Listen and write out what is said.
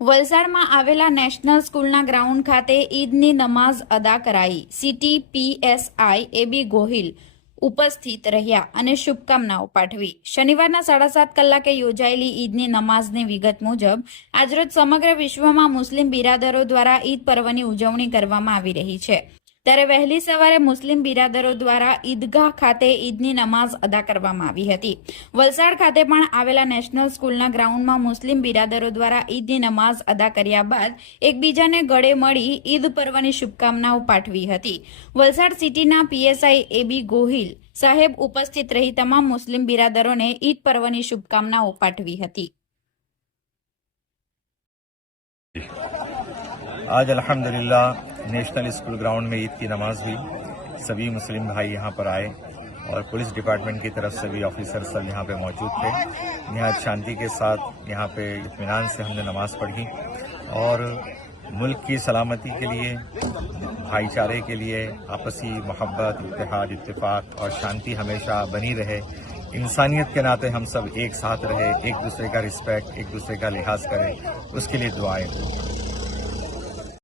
વલસાડમાં આવેલા નેશનલ સ્કૂલના ગ્રાઉન્ડ ખાતે ઈદની નમાઝ અદા કરાઈ। સિટી પીએસઆઈ એબી ગોહિલ ઉપસ્થિત રહ્યા અને શુભકામનાઓ પાઠવી। શનિવારના 7:30 કલાકે યોજાયેલી ઈદની નમાઝની વિગત મુજબ આજરોજ સમગ્ર વિશ્વમાં મુસ્લિમ બિરાદરો દ્વારા ઈદ પર્વની ઉજવણી કરવામાં આવી રહી છે। ત્યારે વહેલી સવારે મુસ્લિમ બિરાદરો દ્વારા ઈદગાહ ખાતે ઈદની નમાઝ અદા કરવામાં આવી હતી। વલસાડ ખાતે પણ આવેલા નેશનલ સ્કૂલના ગ્રાઉન્ડમાં મુસ્લિમ બિરાદરો દ્વારા ઈદની નમાઝ અદા કર્યા બાદ એકબીજાને ગળે મળી ઈદ પર્વની શુભકામનાઓ પાઠવી હતી। વલસાડ સિટીના પીએસઆઈ એબી ગોહિલ સાહેબ ઉપસ્થિત રહી તમામ મુસ્લિમ બિરાદરોને ઈદ પર્વની શુભકામનાઓ પાઠવી હતી। आज अल्हम्दुलिल्लाह नेशनल स्कूल ग्राउंड में ईद की नमाज हुई। सभी मुस्लिम भाई यहाँ पर आए और पुलिस डिपार्टमेंट की तरफ से भी ऑफिसर सब यहाँ पे मौजूद थे। यहाँ शांति के साथ यहाँ पे इत्मीनान से हमने नमाज पढ़ी और मुल्क की सलामती के लिए, भाईचारे के लिए आपसी मोहब्बत, इत्तेहाद, इत्तेफाक और शांति हमेशा बनी रहे, इंसानियत के नाते हम सब एक साथ रहे, एक दूसरे का रिस्पेक्ट, एक दूसरे का लिहाज करें, उसके लिए दुआएं।